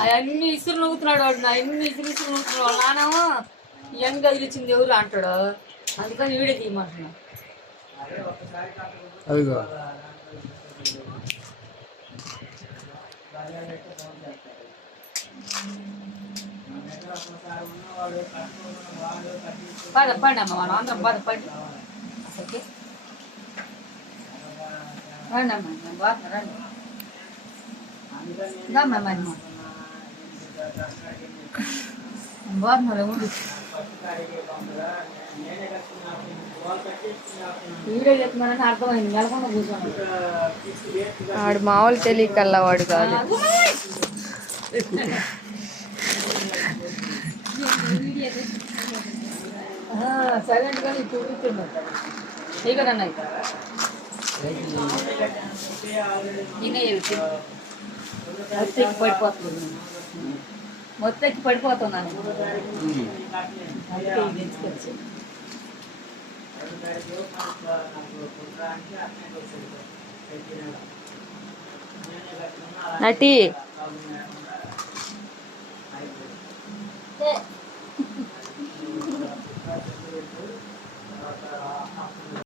అవన్నీ ఇసురు నవ్వుతున్నాడు వాడు, అన్ని ఇసురు నవ్వుతున్నాడు. వాళ్ళ నానేమో ఇవన్నీ కదిలిచ్చింది ఎవరు అంటాడు, అందుకని వీడియో తీయమంటున్నా. పడండి అమ్మ, మనం అందరం పడండి అసలుకి. రండి అమ్మ, నేను పోతున్నా, రండి పోతున్నా ఉండు. వీడియో చెప్తున్నానని అర్థమైంది, నెలకొండ కూర్చోండి. ఆడు మామూలు తెలియకల్లా వాడు కాదు. సైలెంట్ గా చూపిస్తున్నాడు ఇక నన్ను ఇంకా మొత్తం పడిపోతుంది, మొత్తం పడిపోతున్నాను. నటి